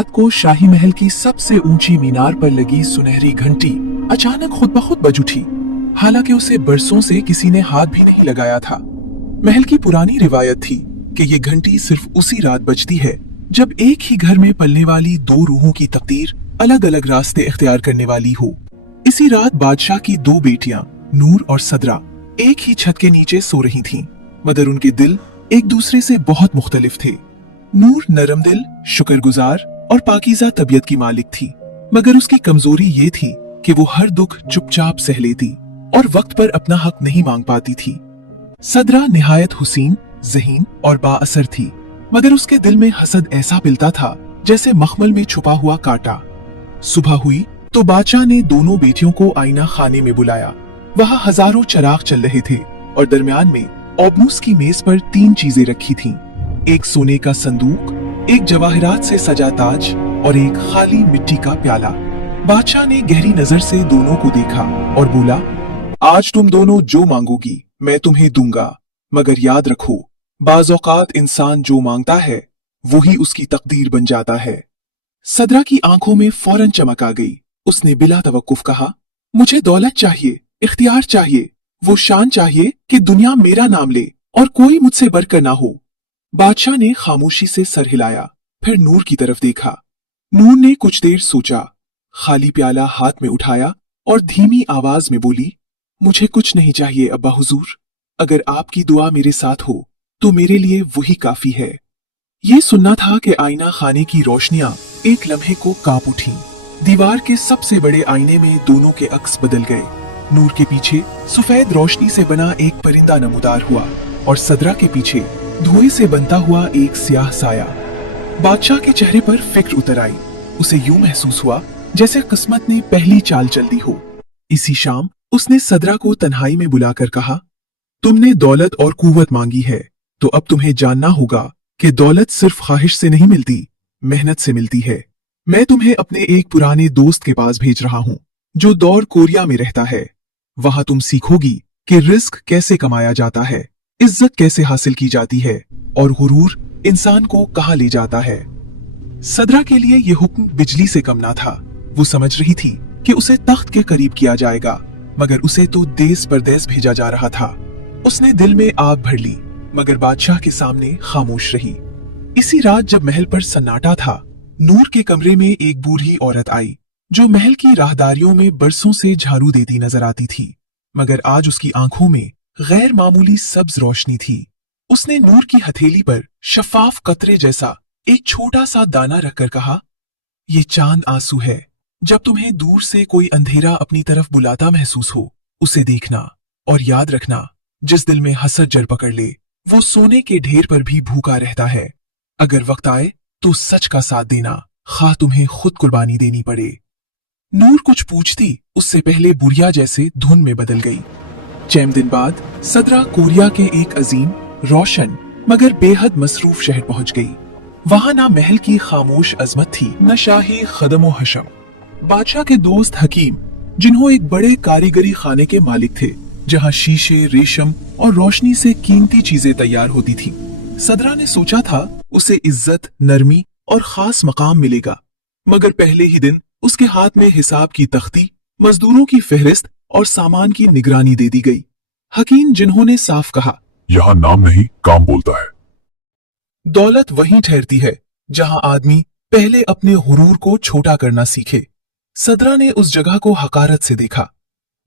रात को शाही महल की सबसे ऊंची मीनार पर लगी सुनहरी घंटी अचानक खुद ब खुद बज उठी। हालांकि उसे बरसों से किसी ने हाथ भी नहीं लगाया था। महल की पुरानी रिवायत थी कि ये घंटी सिर्फ उसी रात बजती है जब एक ही घर में पलने वाली दो रूहों की तकदीर अलग अलग रास्ते इख्तियार करने वाली हो। इसी रात बादशाह की दो बेटियां नूर और सदरा एक ही छत के नीचे सो रही थीं, मगर उनके दिल एक दूसरे से बहुत मुख्तलिफ थे। नूर नरम दिल, शुक्रगुजार और पाकीज़ा तबीयत की मालिक थी, मगर उसकी कमजोरी ये थी कि वो हर दुख चुपचाप सह लेती और वक्त पर अपना हक नहीं मांग पाती थी। सदरा निहायत हुसीन, ज़हीन और बाअसर थी, मगर उसके दिल में हसद ऐसा पिलता था जैसे मखमल में छुपा हुआ कांटा। सुबह हुई तो बादशाह ने दोनों बेटियों को आईना खाने में बुलाया। वहां हजारों चिराग चल रहे थे और दरमियान में ओबनूस की मेज पर तीन चीजें रखी थीं। एक सोने का संदूक, एक जवाहरात से सजा ताज और एक खाली मिट्टी का प्याला। बादशाह ने गहरी नजर से दोनों को देखा और बोला, आज तुम दोनों जो मांगोगी मैं तुम्हें दूंगा, मगर याद रखो बाज़ औक़ात इंसान जो मांगता है वही उसकी तकदीर बन जाता है। सदरा की आंखों में फौरन चमक आ गई। उसने बिला तवक्कुफ कहा, मुझे दौलत चाहिए, इख्तियार चाहिए, वो शान चाहिए कि दुनिया मेरा नाम ले और कोई मुझसे बढ़कर ना हो। बादशाह ने खामोशी से सर हिलाया, फिर नूर की तरफ देखा। नूर ने कुछ देर सोचा, खाली प्याला हाथ में उठाया और धीमी आवाज में बोली, मुझे कुछ नहीं चाहिए अब्बा हुजूर, अगर आपकी दुआ मेरे साथ हो तो मेरे लिए वही काफी है। ये सुनना था कि आईना खाने की रोशनियां एक लम्हे को कांप उठी। दीवार के सबसे बड़े आईने में दोनों के अक्स बदल गए। नूर के पीछे सफेद रोशनी से बना एक परिंदा नमूदार हुआ और सदरा के पीछे धुएं से बनता हुआ एक स्याह साया। बादशाह के चेहरे पर फिक्र उतर आई। उसे यूं महसूस हुआ जैसे किस्मत ने पहली चाल चल दी हो। इसी शाम उसने सदरा को तन्हाई में बुलाकर कहा, तुमने दौलत और कुव्वत मांगी है, तो अब तुम्हें जानना होगा कि दौलत सिर्फ ख्वाहिश से नहीं मिलती, मेहनत से मिलती है। मैं तुम्हें अपने एक पुराने दोस्त के पास भेज रहा हूँ जो दौर कोरिया में रहता है। वहां तुम सीखोगी कि रिस्क कैसे कमाया जाता है, इज्जत कैसे हासिल की जाती है और गुरूर इंसान को कहां ले जाता है। सदरा के लिए यह हुक्म बिजली से कम ना था। वो समझ रही थी कि उसे तख्त के करीब किया जाएगा, मगर उसे तो देश परदेश भेजा जा रहा था। उसने दिल में आग भर ली, मगर बादशाह के सामने खामोश रही। इसी रात जब महल पर सन्नाटा था, नूर के कमरे में एक बूढ़ी औरत आई जो महल की राहदारियों में बरसों से झाड़ू देती नजर आती थी, मगर आज उसकी आंखों में गैर मामूली सब्ज रोशनी थी। उसने नूर की हथेली पर शफाफ कतरे जैसा एक छोटा सा दाना रखकर कहा, ये चांद आंसू है। जब तुम्हें दूर से कोई अंधेरा अपनी तरफ बुलाता महसूस हो, उसे देखना और याद रखना, जिस दिल में हसद जड़ पकड़ ले वो सोने के ढेर पर भी भूखा रहता है। अगर वक्त आए तो सच का साथ देना, खा तुम्हें खुद कुर्बानी देनी पड़े। नूर कुछ पूछती उससे पहले बुढ़िया जैसे धुन में बदल गई। चंद दिन बाद सदरा कोरिया के एक अजीम, रोशन मगर बेहद मसरूफ शहर पहुंच गई। वहां ना महल की खामोश अजमत थी, न शाही खदमो हशम। बादशाह के दोस्त हकीम, जिन्हों एक बड़े कारीगरी खाने के मालिक थे, जहां शीशे, रेशम और रोशनी से कीमती चीजें तैयार होती थी। सदरा ने सोचा था उसे इज्जत, नरमी और खास मकाम मिलेगा, मगर पहले ही दिन उसके हाथ में हिसाब की तख्ती, मजदूरों की फहरिस्त और सामान की निगरानी दे दी गई। हकीम, जिन्होंने साफ कहा, यहाँ नाम नहीं काम बोलता है। दौलत वहीं ठहरती है जहां आदमी पहले अपने गुरूर को छोटा करना सीखे। सदरा ने उस जगह को हकारत से देखा।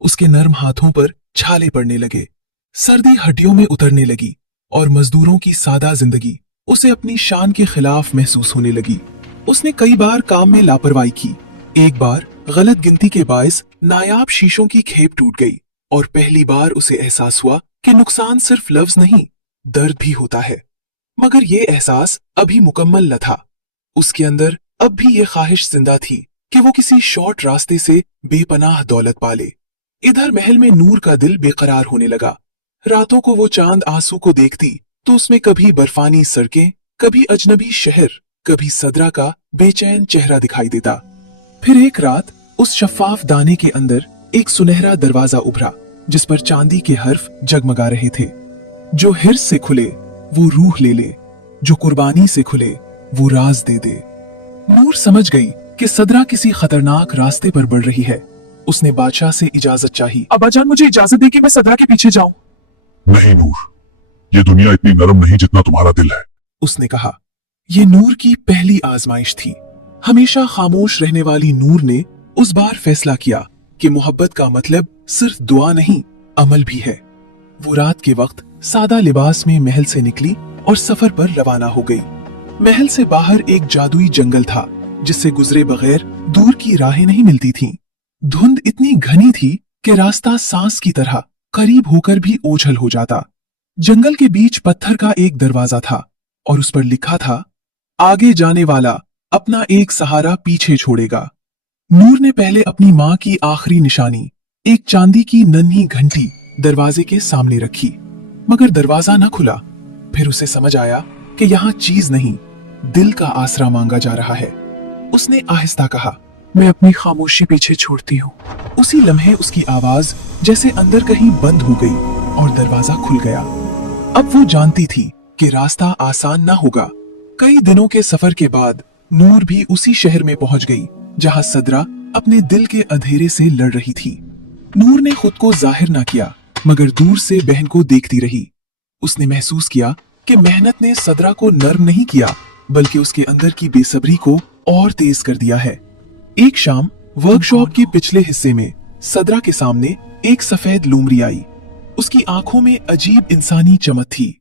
उसके नर्म हाथों पर छाले पड़ने लगे, सर्दी हड्डियों में उतरने लगी और मजदूरों की सादा जिंदगी उसे अपनी शान के खिलाफ महसूस होने लगी। उसने कई बार काम में लापरवाही की। एक बार गलत गिनती के बायस नायाब शीशों की खेप टूट गई और पहली बार उसे एहसास हुआ कि नुकसान सिर्फ लफ्ज नहीं, दर्द भी होता है। मगर ये एहसास अभी मुकम्मल न था। उसके अंदर अब भी ये ख्वाहिश जिंदा थी कि वो किसी शॉर्ट रास्ते से बेपनाह दौलत पाले। इधर महल में नूर का दिल बेकरार होने लगा। रातों को वो चांद आंसू को देखती तो उसमें कभी बर्फानी सड़कें, कभी अजनबी शहर, कभी सदरा का बेचैन चेहरा दिखाई देता। फिर एक रात उस शफाफ दाने के अंदर एक सुनहरा दरवाजा उभरा, जिस पर चांदी के हर्फ जगमगा रहे थे। जो हिर्स से खुले वो रूह ले ले, जो कुर्बानी से खुले वो राज दे दे। नूर समझ गई कि सदरा किसी खतरनाक रास्ते पर बढ़ रही है। उसने बादशाह से इजाजत चाही। अब्बाजान, मुझे इजाजत दे कि मैं सदरा के पीछे जाऊं। नहीं नूर, ये दुनिया इतनी नरम नहीं जितना तुम्हारा दिल है। उसने कहा। ये नूर की पहली आजमाइश थी। हमेशा खामोश रहने वाली नूर ने उस बार फैसला किया कि मोहब्बत का मतलब सिर्फ दुआ नहीं, अमल भी है। वो रात के वक्त सादा लिबास में महल से निकली और सफर पर रवाना हो गई। महल से बाहर एक जादुई जंगल था जिससे गुजरे बगैर दूर की राहें नहीं मिलती थीं। धुंध इतनी घनी थी कि रास्ता सांस की तरह करीब होकर भी ओझल हो जाता। जंगल के बीच पत्थर का एक दरवाजा था और उस पर लिखा था, आगे जाने वाला अपना एक सहारा पीछे छोड़ेगा। नूर ने पहले अपनी माँ की आखिरी निशानी, एक चांदी की नन्ही घंटी, दरवाजे के सामने रखी, मगर दरवाजा न खुला। फिर उसे समझ आया कि यहाँ चीज नहीं, दिल का आसरा मांगा जा रहा है। उसने आहिस्ता कहा, मैं अपनी खामोशी पीछे छोड़ती हूँ। उसी लम्हे उसकी आवाज जैसे अंदर कहीं बंद हो गई और दरवाजा खुल गया। अब वो जानती थी कि रास्ता आसान न होगा। कई दिनों के सफर के बाद नूर भी उसी शहर में पहुंच गई जहां सदरा अपने दिल के अंधेरे से लड़ रही थी। नूर ने खुद को जाहिर ना किया, मगर दूर से बहन को देखती रही। उसने महसूस किया कि मेहनत ने सदरा को नर्म नहीं किया, बल्कि उसके अंदर की बेसब्री को और तेज कर दिया है। एक शाम वर्कशॉप के पिछले हिस्से में सदरा के सामने एक सफेद लोमड़ी आई। उसकी आंखों में अजीब इंसानी चमक थी।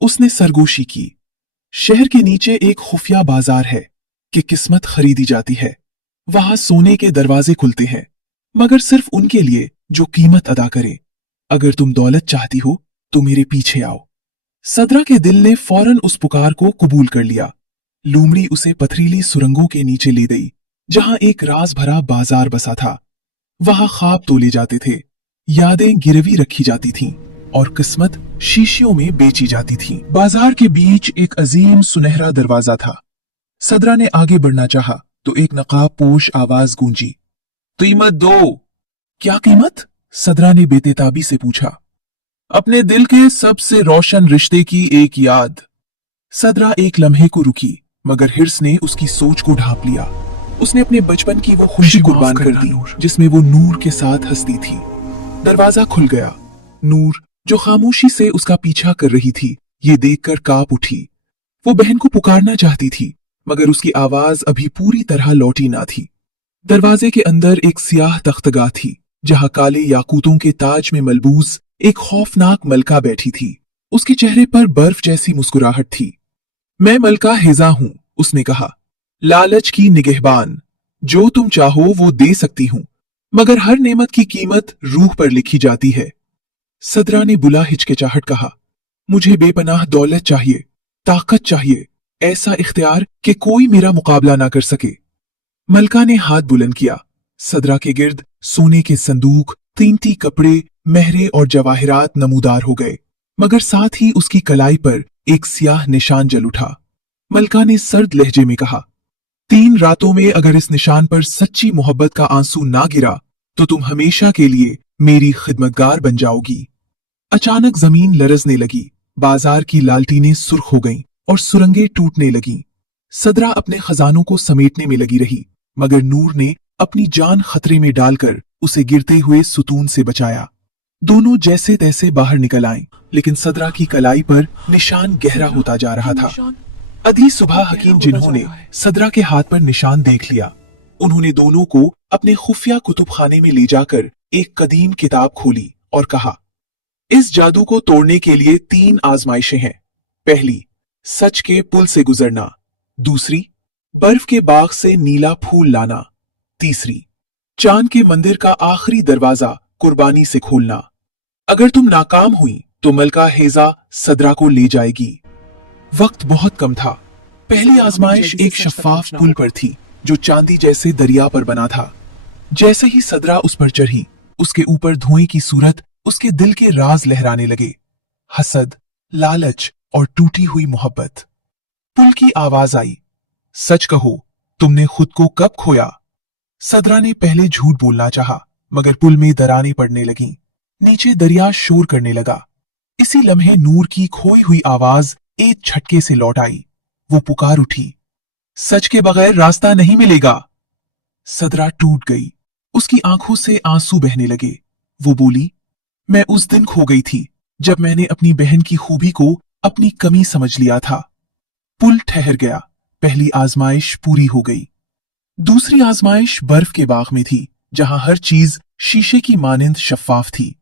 उसने सरगोशी की। शहर के नीचे एक खुफिया बाजार है कि किस्मत खरीदी जाती है। वहां सोने के दरवाजे खुलते हैं, मगर सिर्फ उनके लिए जो कीमत अदा करे। अगर तुम दौलत चाहती हो तो मेरे पीछे आओ। सदरा के दिल ने फौरन उस पुकार को कबूल कर लिया। लोमड़ी उसे पथरीली सुरंगों के नीचे ले गई, जहां एक राज भरा बाजार बसा था। वहां ख्वाब तोले जाते थे, यादें गिरवी रखी जाती थीं और किस्मत शीशियों में बेची जाती थी। बाजार के बीच एक अजीम सुनहरा दरवाजा था। सदरा ने आगे बढ़ना चाहा तो एक नकाब पोश आवाज गूंजी, कीमत दो। क्या कीमत? सदरा ने बेतेताबी से पूछा। अपने दिल के सबसे रोशन रिश्ते की एक याद। सदरा एक लम्हे को रुकी, मगर हिर्स ने उसकी सोच को ढांप लिया। उसने अपने बचपन की वो खुशी कुर्बान कर दी जिसमें वो नूर के साथ हंसती थी। दरवाजा खुल गया। नूर, जो खामोशी से उसका पीछा कर रही थी, ये देखकर कांप उठी। वो बहन को पुकारना चाहती थी, मगर उसकी आवाज अभी पूरी तरह लौटी ना थी। दरवाजे के अंदर एक सियाह तख्तगाह थी, जहां काले याकूतों के ताज में मलबूस एक खौफनाक मलका बैठी थी। उसके चेहरे पर बर्फ जैसी मुस्कुराहट थी। मैं मलका हेजा हूं, उसने कहा, लालच की निगहबान। जो तुम चाहो वो दे सकती हूं, मगर हर नेमत की कीमत रूह पर लिखी जाती है। सदरा ने बुला हिचकिचाहट कहा, मुझे बेपनाह दौलत चाहिए, ताकत चाहिए, ऐसा इख्तियार कि कोई मेरा मुकाबला ना कर सके। मलका ने हाथ बुलंद किया। सदरा के गिर्द सोने के संदूक, कीमती कपड़े, महरे और जवाहिरात नमूदार हो गए, मगर साथ ही उसकी कलाई पर एक सियाह निशान जल उठा। मलका ने सर्द लहजे में कहा, 3 रातों में अगर इस निशान पर सच्ची मोहब्बत का आंसू ना गिरा तो तुम हमेशा के लिए मेरी खिदमतगार बन जाओगी। अचानक जमीन लरजने लगी, बाजार की लालटीनें सुर्ख हो गईं और सुरंगें टूटने लगीं। सदरा अपने खजानों को समेटने में लगी रही, मगर नूर ने अपनी जान खतरे में डालकर उसे गिरते हुए सुतून से बचाया। दोनों जैसे तैसे बाहर निकल आए, लेकिन सदरा की कलाई पर निशान गहरा होता जा रहा था। अधी सुबह हकीम जिन्हों ने सदरा के हाथ पर निशान देख लिया। उन्होंने दोनों को अपने खुफिया कुतुबखाने में ले जाकर एक कदीम किताब खोली और कहा, इस जादू को तोड़ने के लिए 3 आजमाइशें हैं। पहली, सच के पुल से गुजरना। दूसरी, बर्फ के बाग से नीला फूल लाना। तीसरी, चांद के मंदिर का आखिरी दरवाजा कुर्बानी से खोलना। अगर तुम नाकाम हुई तो मलका हेजा सदरा को ले जाएगी। वक्त बहुत कम था। पहली आजमाइश एक शफाफ पुल पर थी जो चांदी जैसे दरिया पर बना था। जैसे ही सदरा उस पर चढ़ी, उसके ऊपर धुएं की सूरत उसके दिल के राज लहराने लगे, हसद, लालच और टूटी हुई मोहब्बत। पुल की आवाज आई, सच कहो, तुमने खुद को कब खोया? सदरा ने पहले झूठ बोलना चाहा, मगर पुल में दरारें पड़ने लगीं। नीचे दरिया शोर करने लगा। इसी लम्हे नूर की खोई हुई आवाज एक झटके से लौट आई। वो पुकार उठी, सच के बगैर रास्ता नहीं मिलेगा। सदरा टूट गई। उसकी आंखों से आंसू बहने लगे। वो बोली, मैं उस दिन खो गई थी जब मैंने अपनी बहन की खूबी को अपनी कमी समझ लिया था। पुल ठहर गया। पहली आजमाइश पूरी हो गई। दूसरी आजमाइश बर्फ के बाग में थी, जहां हर चीज शीशे की मानिंद शफ्फाफ थी।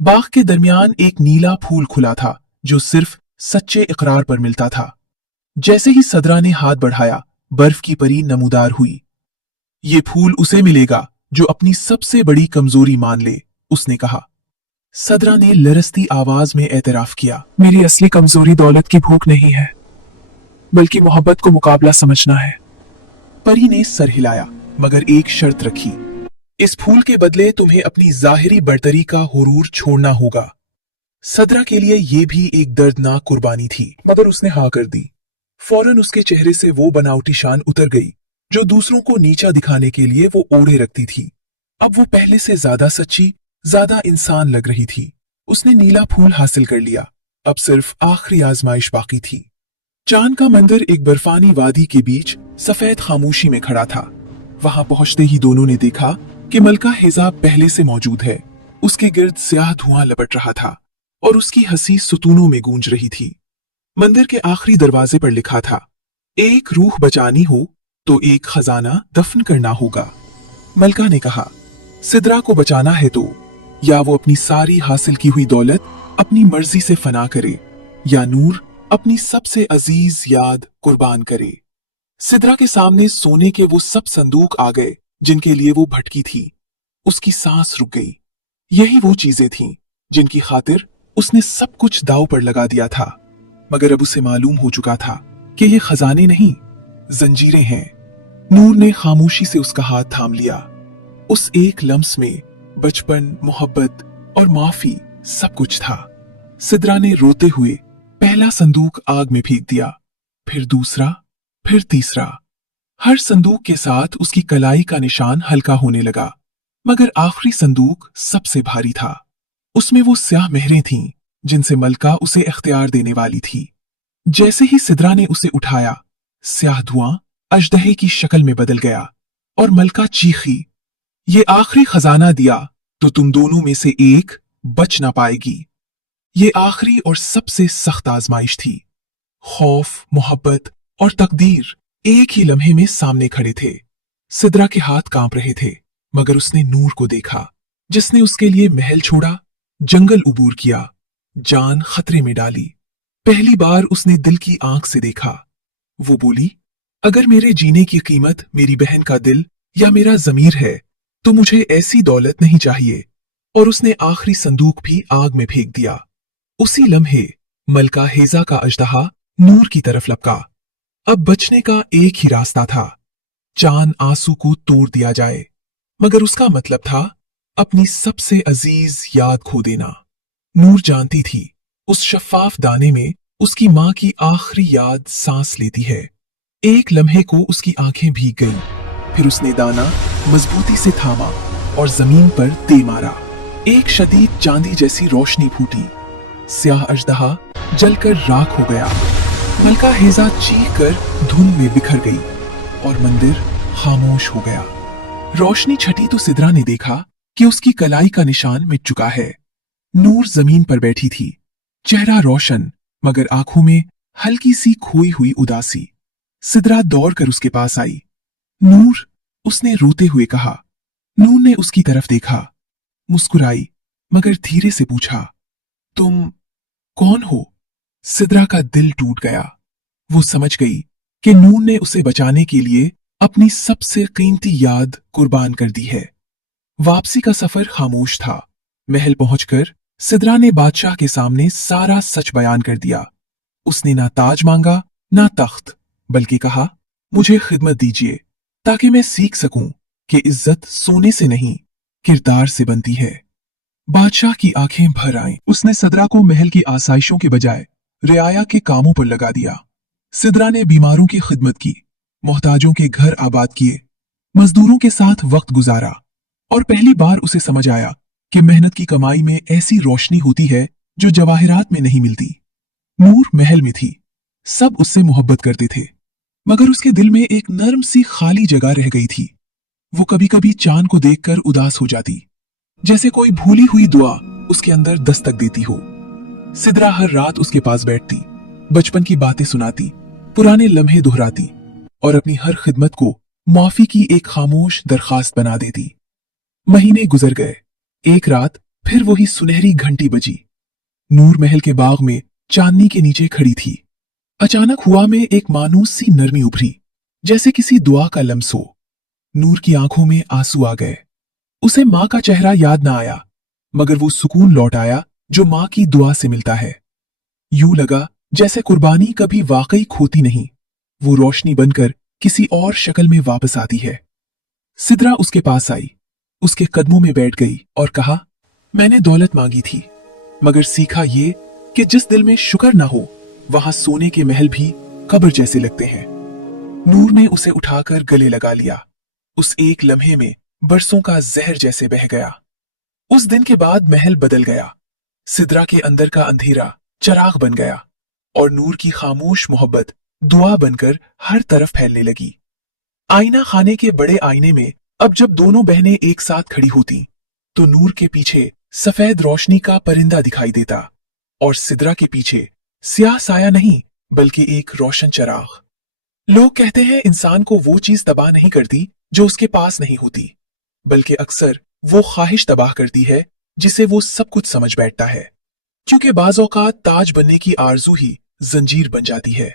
बाग के दरमियान एक नीला फूल खुला था जो सिर्फ सच्चे इकरार पर मिलता था। जैसे ही सदरा ने हाथ बढ़ाया, बर्फ की परी नमूदार हुई। ये फूल उसे मिलेगा जो अपनी सबसे बड़ी कमजोरी मान ले, उसने कहा। सदरा ने लरसती आवाज में एतराफ किया, मेरी असली कमजोरी दौलत की भूख नहीं है, बल्कि मोहब्बत को मुकाबला समझना है। परी ने सर हिलाया, मगर एक शर्त रखी, इस फूल के बदले तुम्हें अपनी जाहिरी बर्तरी का हुरूर छोड़ना होगा। सदरा के लिए यह भी एक दर्दनाक कुर्बानी थी, मगर उसने हाँ कर दी। फौरन उसके चेहरे से वो बनावटी शान उतर गई जो दूसरों को नीचा दिखाने के लिए वो ओढ़े रखती थी। अब वो पहले से ज्यादा सच्ची, ज्यादा इंसान लग रही थी। उसने नीला फूल हासिल कर लिया। अब सिर्फ आखिरी आजमाइश बाकी थी। चांद का मंदिर एक बर्फानी वादी के बीच सफेद खामोशी में खड़ा था। वहां पहुंचते ही दोनों ने देखा कि मलका हेजा पहले से मौजूद है। उसके गिर्द स्याह धुआं लपट रहा था और उसकी हंसी सुतूनों में गूंज रही थी। मंदिर के आखिरी दरवाजे पर लिखा था, एक रूह बचानी हो तो एक खजाना दफन करना होगा। मलका ने कहा, सिदरा को बचाना है तो या वो अपनी सारी हासिल की हुई दौलत अपनी मर्जी से फना करे, या नूर अपनी सबसे अजीज याद कुर्बान करे। सिदरा के सामने सोने के वो सब संदूक आ गए जिनके लिए वो भटकी थी। उसकी सांस रुक गई। यही वो चीजें थीं जिनकी खातिर उसने सब कुछ दांव पर लगा दिया था। मगर अब उसे मालूम हो चुका था कि ये खजाने नहीं, जंजीरें हैं। नूर ने खामोशी से उसका हाथ थाम लिया। उस एक लम्स में बचपन, मोहब्बत और माफी सब कुछ था। सिदरा ने रोते हुए पहला संदूक आग में फेंक दिया, फिर दूसरा, फिर तीसरा। हर संदूक के साथ उसकी कलाई का निशान हल्का होने लगा, मगर आखिरी संदूक सबसे भारी था। उसमें वो स्याह मेहरें थीं जिनसे मलका उसे इख्तियार देने वाली थी। जैसे ही सिदरा ने उसे उठाया, स्याह धुआं अजदहे की शक्ल में बदल गया और मलका चीखी, ये आखिरी खजाना दिया तो तुम दोनों में से एक बच ना पाएगी। ये आखिरी और सबसे सख्त आजमाइश थी। खौफ, मोहब्बत और तकदीर एक ही लम्हे में सामने खड़े थे। सिदरा के हाथ कांप रहे थे, मगर उसने नूर को देखा, जिसने उसके लिए महल छोड़ा, जंगल उबूर किया, जान खतरे में डाली। पहली बार उसने दिल की आंख से देखा। वो बोली, अगर मेरे जीने की कीमत मेरी बहन का दिल या मेरा जमीर है तो मुझे ऐसी दौलत नहीं चाहिए। और उसने आखिरी संदूक भी आग में फेंक दिया। उसी लम्हे मलका हेजा का अजदहा नूर की तरफ लपका। अब बचने का एक ही रास्ता था, चांद आंसू को तोड़ दिया जाए, मगर उसका मतलब था अपनी सबसे अजीज याद खो देना। नूर जानती थी उस शफ्फाफ दाने में उसकी मां की आखिरी याद सांस लेती है। एक लम्हे को उसकी आंखें भीग गईं, फिर उसने दाना मजबूती से थामा और जमीन पर दे मारा। एक शदीद चांदी जैसी रोशनी फूटी, स्याह अजदहा जलकर राख हो गया। मलका हेजा चीख कर धुंध में बिखर गई और मंदिर खामोश हो गया। रोशनी छटी तो सिदरा ने देखा कि उसकी कलाई का निशान मिट चुका है। नूर जमीन पर बैठी थी, चेहरा रोशन मगर आंखों में हल्की सी खोई हुई उदासी। सिदरा दौड़कर उसके पास आई। नूर, उसने रोते हुए कहा। नूर ने उसकी तरफ देखा, मुस्कुराई, मगर धीरे से पूछा, तुम कौन हो? सिदरा का दिल टूट गया। वो समझ गई कि नूर ने उसे बचाने के लिए अपनी सबसे कीमती याद कुर्बान कर दी है। वापसी का सफर खामोश था। महल पहुंचकर सिदरा ने बादशाह के सामने सारा सच बयान कर दिया। उसने ना ताज मांगा ना तख्त, बल्कि कहा, मुझे खिदमत दीजिए ताकि मैं सीख सकूं कि इज्जत सोने से नहीं किरदार से बनती है। बादशाह की आंखें भर आईं। उसने सिदरा को महल की आसाइशों के बजाय रियाया के कामों पर लगा दिया। सिदरा ने बीमारों की खिदमत की, मोहताजों के घर आबाद किए, मजदूरों के साथ वक्त गुजारा, और पहली बार उसे समझ आया कि मेहनत की कमाई में ऐसी रोशनी होती है जो जवाहिरात में नहीं मिलती। नूर महल में थी, सब उससे मोहब्बत करते थे, मगर उसके दिल में एक नर्म सी खाली जगह रह गई थी। वो कभी कभी चांद को देखकर उदास हो जाती, जैसे कोई भूली हुई दुआ उसके अंदर दस्तक देती हो। सिद्रा हर रात उसके पास बैठती, बचपन की बातें सुनाती, पुराने लम्हे दोहराती और अपनी हर खिदमत को माफी की एक खामोश दरखास्त बना देती। महीने गुजर गए। एक रात फिर वही सुनहरी घंटी बजी। नूर महल के बाग में चांदनी के नीचे खड़ी थी। अचानक हुआ में एक मानूस सी नरमी उभरी, जैसे किसी दुआ का लम्स हो। नूर की आंखों में आंसू आ गए। उसे मां का चेहरा याद ना आया, मगर वो सुकून लौट आया जो मां की दुआ से मिलता है। यूं लगा जैसे कुर्बानी कभी वाकई खोती नहीं, वो रोशनी बनकर किसी और शक्ल में वापस आती है। सिद्रा उसके पास आई, उसके कदमों में बैठ गई और कहा, मैंने दौलत मांगी थी, मगर सीखा ये कि जिस दिल में शुक्र ना हो वहां सोने के महल भी कब्र जैसे लगते हैं। नूर ने उसे उठाकर गले लगा लिया। उस एक लम्हे में बरसों का जहर जैसे बह गया। उस दिन के बाद महल बदल गया। सिद्रा के अंदर का अंधेरा चराग बन गया और नूर की खामोश मोहब्बत दुआ बनकर हर तरफ फैलने लगी। आईना खाने के बड़े आईने में अब जब दोनों बहनें एक साथ खड़ी होती तो नूर के पीछे सफेद रोशनी का परिंदा दिखाई देता और सिद्रा के पीछे स्याह साया नहीं बल्कि एक रोशन चराग। लोग कहते हैं इंसान को वो चीज तबाह नहीं करती जो उसके पास नहीं होती, बल्कि अक्सर वो ख्वाहिश तबाह करती है जिसे वो सब कुछ समझ बैठता है, क्योंकि बाज़ औक़ात ताज बनने की आरज़ू ही जंजीर बन जाती है।